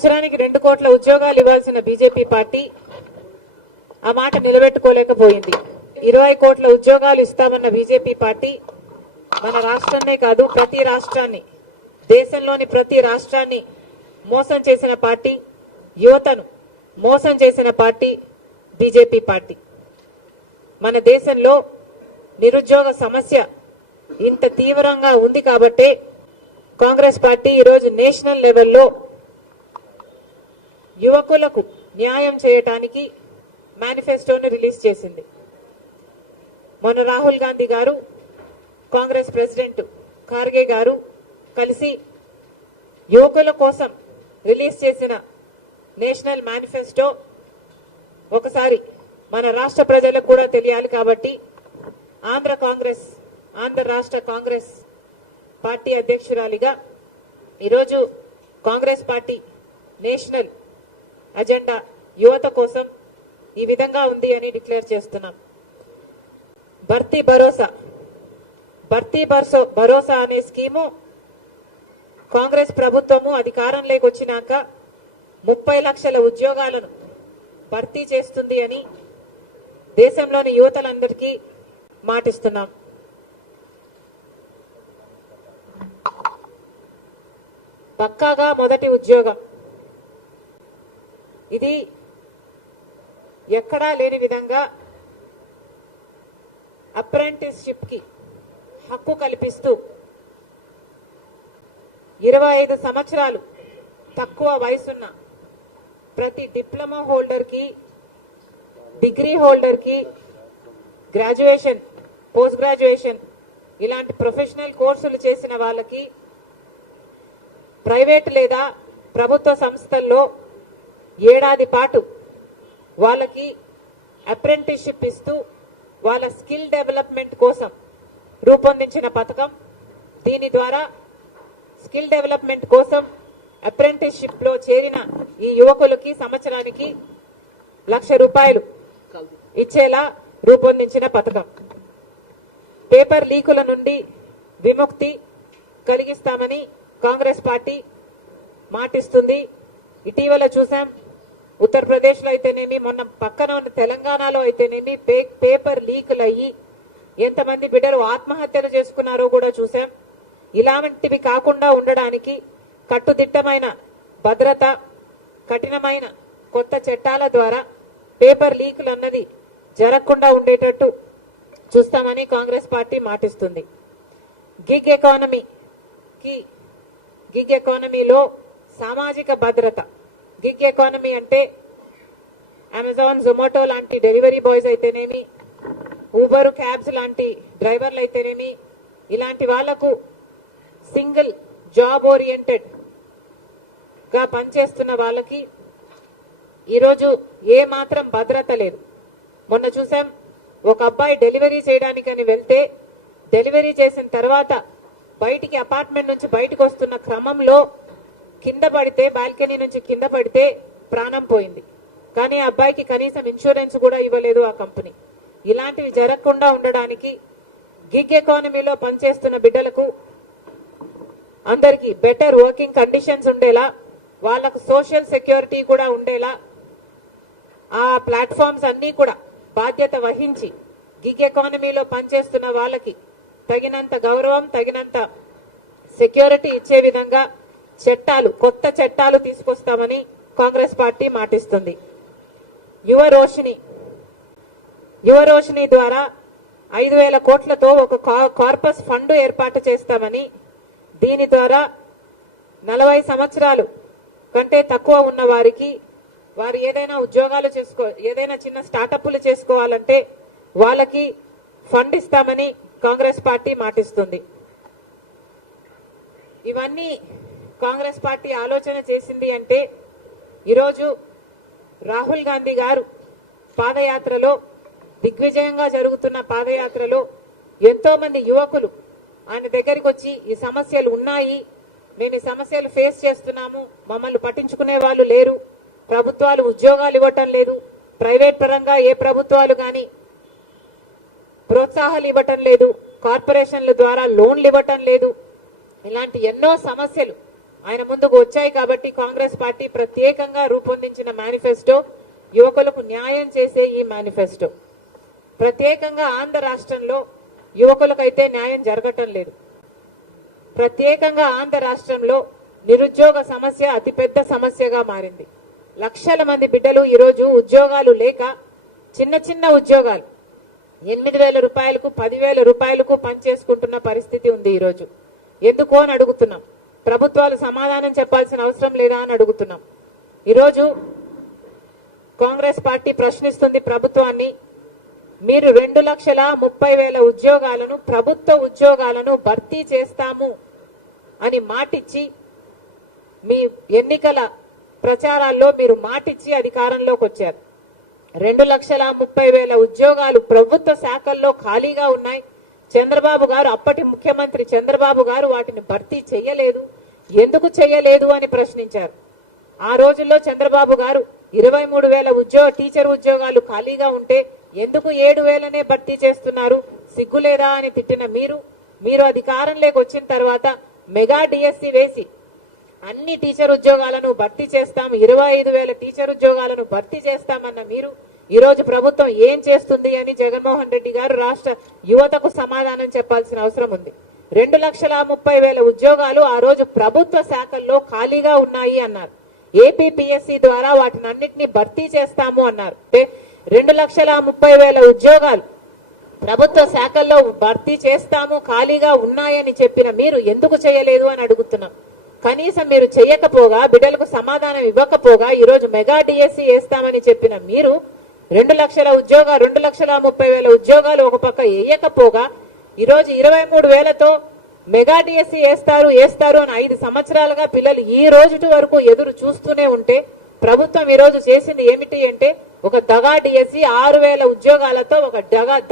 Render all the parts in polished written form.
సంవత్సరానికి 2 కోట్ల ఉద్యోగాలు ఇవ్వాల్సిన బీజేపీ పార్టీ ఆ మాట నిలబెట్టుకోలేకపోయింది. 20 కోట్ల ఉద్యోగాలు ఇస్తామన్న బీజేపీ పార్టీ మన రాష్ట్రాన్నే కాదు ప్రతి రాష్ట్రాన్ని, దేశంలోని ప్రతి రాష్ట్రాన్ని మోసం చేసిన పార్టీ, యువతను మోసం చేసిన పార్టీ బీజేపీ పార్టీ. మన దేశంలో నిరుద్యోగ సమస్య ఇంత తీవ్రంగా ఉంది కాబట్టే కాంగ్రెస్ పార్టీ ఈరోజు నేషనల్ లెవెల్లో యువకులకు న్యాయం చేయటానికి మేనిఫెస్టోను రిలీజ్ చేసింది. మొన్న రాహుల్ గాంధీ గారు, కాంగ్రెస్ ప్రెసిడెంట్ ఖార్గే గారు కలిసి యువకుల కోసం రిలీజ్ చేసిన నేషనల్ మేనిఫెస్టో ఒకసారి మన రాష్ట్ర ప్రజలకు కూడా తెలియాలి కాబట్టి ఆంధ్ర రాష్ట్ర కాంగ్రెస్ పార్టీ అధ్యక్షురాలిగా ఈరోజు కాంగ్రెస్ పార్టీ నేషనల్ అజెండా యువత కోసం ఈ విధంగా ఉంది అని డిక్లేర్ చేస్తున్నాం. భర్తీ భరోసా అనే స్కీము కాంగ్రెస్ ప్రభుత్వము అధికారంలోకి వచ్చినాక 30 లక్షల ఉద్యోగాలను భర్తీ చేస్తుంది అని దేశంలోని యువతలందరికీ మాటిస్తున్నాం. పక్కాగా మొదటి ఉద్యోగం ఇది ఎక్కడా లేని విధంగా అప్రెంటిస్షిప్ కి హక్కు కల్పిస్తూ 25 సంవత్సరాలు తక్కువ వయసున్న ప్రతి డిప్లొమా హోల్డర్ కి, డిగ్రీ హోల్డర్ కి, గ్రాడ్యుయేషన్, పోస్ట్ గ్రాడ్యుయేషన్ ఇలాంటి ప్రొఫెషనల్ కోర్సులు చేసిన వాళ్ళకి ప్రైవేట్ లేదా ప్రభుత్వ సంస్థల్లో ఏడాది పాటు వాళ్ళకి అప్రెంటిస్షిప్ ఇస్తూ వాళ్ళ స్కిల్ డెవలప్మెంట్ కోసం రూపొందించిన పథకం. దీని ద్వారా స్కిల్ డెవలప్మెంట్ కోసం అప్రెంటిస్షిప్ లో చేరిన ఈ యువకులకి సంవత్సరానికి ₹1,00,000 ఇచ్చేలా రూపొందించిన పథకం. పేపర్ లీకుల నుండి విముక్తి కలిగిస్తామని కాంగ్రెస్ పార్టీ మాటిస్తుంది. ఇటీవల చూసాం, ఉత్తరప్రదేశ్ లో అయితేనేమి, మొన్న పక్కన ఉన్న తెలంగాణలో అయితేనేమి పేపర్ లీకులు అయ్యి ఎంతమంది బిడ్డలు ఆత్మహత్యలు చేసుకున్నారో కూడా చూసాం. ఇలాంటివి కాకుండా ఉండడానికి కట్టుదిట్టమైన భద్రత, కఠినమైన కొత్త చట్టాల ద్వారా పేపర్ లీకులు అన్నది జరగకుండా ఉండేటట్టు చూస్తామని కాంగ్రెస్ పార్టీ మాటిస్తుంది. గిగ్ ఎకానమీలో సామాజిక భద్రత. గిగ్ ఎకానమీ అంటే అమెజాన్, జొమాటో లాంటి డెలివరీ బాయ్స్ అయితేనేమి, ఊబర్, క్యాబ్స్ లాంటి డ్రైవర్లు అయితేనేమి, ఇలాంటి వాళ్లకు సింగిల్ జాబ్ ఓరియంటెడ్ గా పనిచేస్తున్న వాళ్ళకి ఈరోజు ఏ మాత్రం భద్రత లేదు. మొన్న చూసాం, ఒక అబ్బాయి డెలివరీ చేయడానికని వెళ్తే డెలివరీ చేసిన తర్వాత బయటికి అపార్ట్మెంట్ నుంచి బయటకు వస్తున్న క్రమంలో కింద పడితే, బాల్కనీ నుంచి కింద పడితే ప్రాణం పోయింది. కానీ ఆ అబ్బాయికి కనీసం ఇన్సూరెన్స్ కూడా ఇవ్వలేదు ఆ కంపెనీ. ఇలాంటివి జరగకుండా ఉండడానికి గిగ్ ఎకానమీలో పనిచేస్తున్న బిడ్డలకు అందరికీ బెటర్ వర్కింగ్ కండిషన్స్ ఉండేలా, వాళ్లకు సోషల్ సెక్యూరిటీ కూడా ఉండేలా ఆ ప్లాట్ఫామ్స్ అన్ని కూడా బాధ్యత వహించి గిగ్ ఎకానమీలో పనిచేస్తున్న వాళ్ళకి తగినంత గౌరవం, తగినంత సెక్యూరిటీ ఇచ్చే విధంగా కొత్త చట్టాలు తీసుకొస్తామని కాంగ్రెస్ పార్టీ మాటిస్తుంది. యువ రోషిని ద్వారా 5,000 కోట్లతో ఒక కార్పస్ ఫండ్ ఏర్పాటు చేస్తామని, దీని ద్వారా 40 సంవత్సరాలు కంటే తక్కువ ఉన్న వారికి వారు ఏదైనా ఉద్యోగాలు ఏదైనా చిన్న స్టార్టప్లు చేసుకోవాలంటే వాళ్ళకి ఫండ్ ఇస్తామని కాంగ్రెస్ పార్టీ మాటిస్తుంది. ఇవన్నీ కాంగ్రెస్ పార్టీ ఆలోచన చేసింది అంటే ఈరోజు రాహుల్ గాంధీ గారు పాదయాత్రలో, దిగ్విజయంగా జరుగుతున్న పాదయాత్రలో ఎంతో మంది యువకులు ఆయన దగ్గరికి వచ్చి ఈ సమస్యలు ఉన్నాయి, మేము ఈ సమస్యలు ఫేస్ చేస్తున్నాము, మమ్మల్ని పట్టించుకునే వాళ్ళు లేరు, ప్రభుత్వాలు ఉద్యోగాలు ఇవ్వటం లేదు, ప్రైవేట్ పరంగా ఏ ప్రభుత్వాలు కానీ ప్రోత్సాహాలు ఇవ్వటం లేదు, కార్పొరేషన్ల ద్వారా లోన్లు ఇవ్వటం లేదు, ఇలాంటి ఎన్నో సమస్యలు ఆయన ముందుకు వచ్చాయి కాబట్టి కాంగ్రెస్ పార్టీ ప్రత్యేకంగా రూపొందించిన మేనిఫెస్టో యువకులకు న్యాయం చేసే ఈ మేనిఫెస్టో. ప్రత్యేకంగా ఆంధ్ర రాష్ట్రంలో యువకులకైతే న్యాయం జరగటం లేదు. ప్రత్యేకంగా ఆంధ్ర రాష్ట్రంలో నిరుద్యోగ సమస్య అతిపెద్ద సమస్యగా మారింది. లక్షల మంది బిడ్డలు ఈరోజు ఉద్యోగాలు లేక చిన్న చిన్న ఉద్యోగాలు 8,000 రూపాయలకు 10,000 రూపాయలకు పనిచేసుకుంటున్న పరిస్థితి ఉంది ఈరోజు. ఎందుకు అని అడుగుతున్నాం. ప్రభుత్వాలు సమాధానం చెప్పాల్సిన అవసరం లేదా అని అడుగుతున్నాం. ఈరోజు కాంగ్రెస్ పార్టీ ప్రశ్నిస్తుంది ప్రభుత్వాన్ని. మీరు 2,30,000 ఉద్యోగాలను ప్రభుత్వ ఉద్యోగాలను భర్తీ చేస్తాము అని మాటిచ్చి మీ ఎన్నికల ప్రచారాల్లో మీరు మాటిచ్చి అధికారంలోకి వచ్చారు. 2,30,000 ఉద్యోగాలు ప్రభుత్వ శాఖల్లో ఖాళీగా ఉన్నాయి. చంద్రబాబు గారు, అప్పటి ముఖ్యమంత్రి చంద్రబాబు గారు వాటిని భర్తీ చేయలేదు. ఎందుకు చేయలేదు అని ప్రశ్నించారు. ఆ రోజుల్లో చంద్రబాబు గారు 23,000 టీచర్ ఉద్యోగాలు ఖాళీగా ఉంటే ఎందుకు 7,000నే భర్తీ చేస్తున్నారు, సిగ్గులేదా అని తిట్టిన మీరు అధికారంలోకి వచ్చిన తర్వాత మెగా డిఎస్సి వేసి అన్ని టీచర్ ఉద్యోగాలను భర్తీ చేస్తాం, 25,000 టీచర్ ఉద్యోగాలను భర్తీ చేస్తామన్న మీరు ఈరోజు ప్రభుత్వం ఏం చేస్తుంది అని జగన్మోహన్ రెడ్డి గారు రాష్ట్ర యువతకు సమాధానం చెప్పాల్సిన అవసరం ఉంది. 2,30,000 ఉద్యోగాలు ఆ రోజు ప్రభుత్వ శాఖల్లో ఖాళీగా ఉన్నాయి అన్నారు. ఏపీపీఎస్సీ ద్వారా వాటిని అన్నింటినీ భర్తీ చేస్తాము అన్నారు. 2,30,000 ఉద్యోగాలు ప్రభుత్వ శాఖల్లో భర్తీ చేస్తాము, ఖాళీగా ఉన్నాయని చెప్పిన మీరు ఎందుకు చేయలేదు అని అడుగుతున్నాం. కనీసం మీరు చేయకపోగా, బిడ్డలకు సమాధానం ఇవ్వకపోగా ఈరోజు మెగా డిఎస్సి వేస్తామని చెప్పిన మీరు 2,30,000 ఉద్యోగాలు ఒక పక్క వేయకపోగా ఈరోజు 23,000తో మెగా డిఎస్సి వేస్తారు అని 5 సంవత్సరాలుగా పిల్లలు ఈ రోజు వరకు ఎదురు చూస్తూనే ఉంటే ప్రభుత్వం ఈరోజు చేసింది ఏమిటి అంటే ఒక దగా డిఎస్సి 6,000 ఉద్యోగాలతో ఒక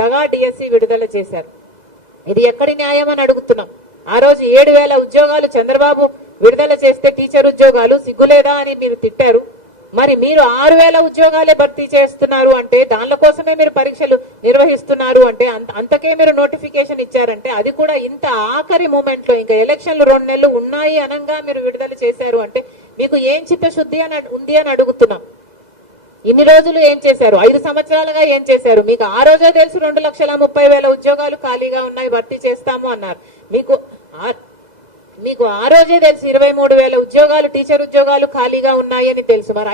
దగా డిఎస్సి విడుదల చేశారు. ఇది ఎక్కడి న్యాయం అని అడుగుతున్నాం. ఆ రోజు 7,000 ఉద్యోగాలు చంద్రబాబు విడుదల చేస్తే టీచర్ ఉద్యోగాలు సిగ్గులేదా అని మీరు తిట్టారు. మరి మీరు 6,000 ఉద్యోగాలే భర్తీ చేస్తున్నారు అంటే, దానిల కోసమే మీరు పరీక్షలు నిర్వహిస్తున్నారు అంటే, అంతకే మీరు నోటిఫికేషన్ ఇచ్చారంటే, అది కూడా ఇంత ఆఖరి మూమెంట్ లో ఇంకా ఎలక్షన్లు 2 నెలలు ఉన్నాయి అనంగా మీరు విడుదల చేశారు అంటే మీకు ఏం చిత్తశుద్ధి ఉంది అని అడుగుతున్నాం. ఇన్ని రోజులు ఏం చేశారు? 5 సంవత్సరాలుగా ఏం చేశారు? మీకు ఆ రోజే తెలుసు 2,30,000 ఉద్యోగాలు ఖాళీగా ఉన్నాయి, భర్తీ చేస్తాము అన్నారు. మీకు ఆ రోజే తెలుసు 23,000 ఉద్యోగాలు టీచర్ ఉద్యోగాలు ఖాళీగా ఉన్నాయని తెలుసు. మరి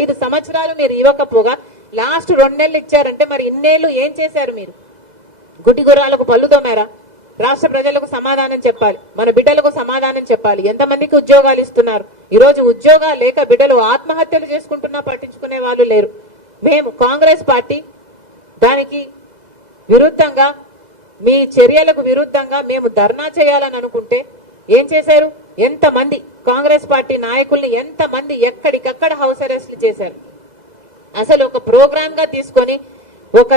5 సంవత్సరాలు మీరు ఇవ్వకపోగా లాస్ట్ 2 నెలలు ఇచ్చారంటే మరి ఇన్నేళ్లు ఏం చేశారు? మీరు గుడ్డి గుర్రాలకు పళ్ళు తోమారా? రాష్ట్ర ప్రజలకు సమాధానం చెప్పాలి, మన బిడ్డలకు సమాధానం చెప్పాలి. ఎంతమందికి ఉద్యోగాలు ఇస్తున్నారు? ఈరోజు ఉద్యోగాలు లేక బిడ్డలు ఆత్మహత్యలు చేసుకుంటున్నా పట్టించుకునే వాళ్ళు లేరు. మేము కాంగ్రెస్ పార్టీ దానికి విరుద్ధంగా, మీ చర్యలకు విరుద్ధంగా మేము ధర్నా చేయాలని అనుకుంటే ఏం చేశారు? ఎంతమంది కాంగ్రెస్ పార్టీ నాయకుల్ని ఎంతమంది ఎక్కడికక్కడ హౌస్ అరెస్ట్లు చేశారు. అసలు ఒక ప్రోగ్రామ్ గా తీసుకొని ఒక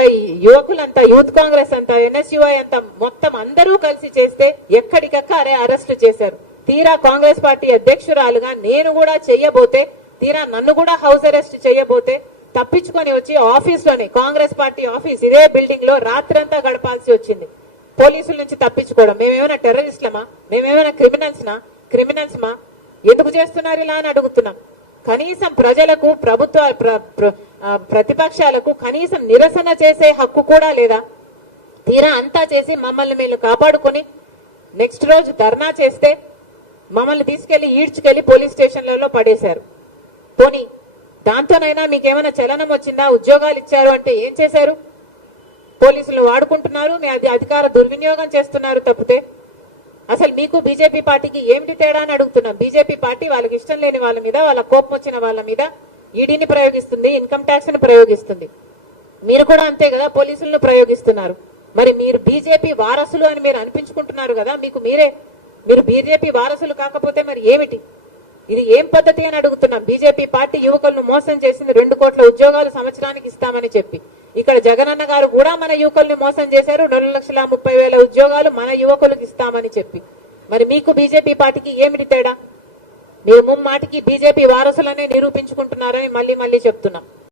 యువకులంతా, యూత్ కాంగ్రెస్ అంతా, ఎన్ఎస్యుఐ అంతా మొత్తం అందరూ కలిసి చేస్తే ఎక్కడికక్కడే అరెస్టు చేశారు. తీరా కాంగ్రెస్ పార్టీ అధ్యక్షురాలుగా నేను కూడా చెయ్యబోతే, తీరా నన్ను కూడా హౌస్ అరెస్ట్ చేయబోతే తప్పించుకొని వచ్చి ఆఫీస్లోనే, కాంగ్రెస్ పార్టీ ఆఫీస్ ఇదే బిల్డింగ్ లో రాత్రంతా గడపాల్సి వచ్చింది. పోలీసుల నుంచి తప్పించుకోవడం. మేమేమైనా టెర్రరిస్ట్లమా? మేమేమైనా క్రిమినల్స్మా? ఎందుకు చేస్తున్నారు ఇలా అని అడుగుతున్నాం. కనీసం ప్రజలకు, ప్రతిపక్షాలకు కనీసం నిరసన చేసే హక్కు కూడా లేదా? తీరా అంతా చేసి మమ్మల్ని మేము కాపాడుకొని నెక్స్ట్ రోజు ధర్నా చేస్తే మమ్మల్ని తీసుకెళ్లి ఈడ్చుకెళ్లి పోలీస్ స్టేషన్లలో పడేశారు. పోనీ దాంతోనైనా మీకేమైనా చలనం వచ్చిందా? ఉద్యోగాలు ఇచ్చారు అంటే ఏం చేశారు? పోలీసులు వాడుకుంటున్నారు, మీ అధికార దుర్వినియోగం చేస్తున్నారు తప్పితే అసలు మీకు బీజేపీ పార్టీకి ఏమిటి తేడా అని అడుగుతున్నాం. బీజేపీ పార్టీ వాళ్ళకి ఇష్టం లేని వాళ్ళ మీద, వాళ్ళ కోపం వచ్చిన వాళ్ళ మీద ఈడీని ప్రయోగిస్తుంది, ఇన్కమ్ ట్యాక్స్ ని ప్రయోగిస్తుంది. మీరు కూడా అంతే కదా, పోలీసులను ప్రయోగిస్తున్నారు. మరి మీరు బీజేపీ వారసులు అని మీరు అనిపించుకుంటున్నారు కదా, మీరు బీజేపీ వారసులు కాకపోతే మరి ఏమిటి? ఇది ఏం పద్ధతి అని అడుగుతున్నాం. బీజేపీ పార్టీ యువకులను మోసం చేసింది. 2 కోట్ల ఉద్యోగాలు సంవత్సరానికి ఇస్తామని చెప్పి ఇక్కడ జగనన్న గారు కూడా మన యువకుల్ని మోసం చేశారు. 2,30,000 ఉద్యోగాలు మన యువకులకు ఇస్తామని చెప్పి మరి మీకు బీజేపీ పార్టీకి ఏమిటి తేడా? మీరు ముమ్మాటికి బీజేపీ వారసులనే నిరూపించుకుంటున్నారని మళ్ళీ చెప్తున్నాం.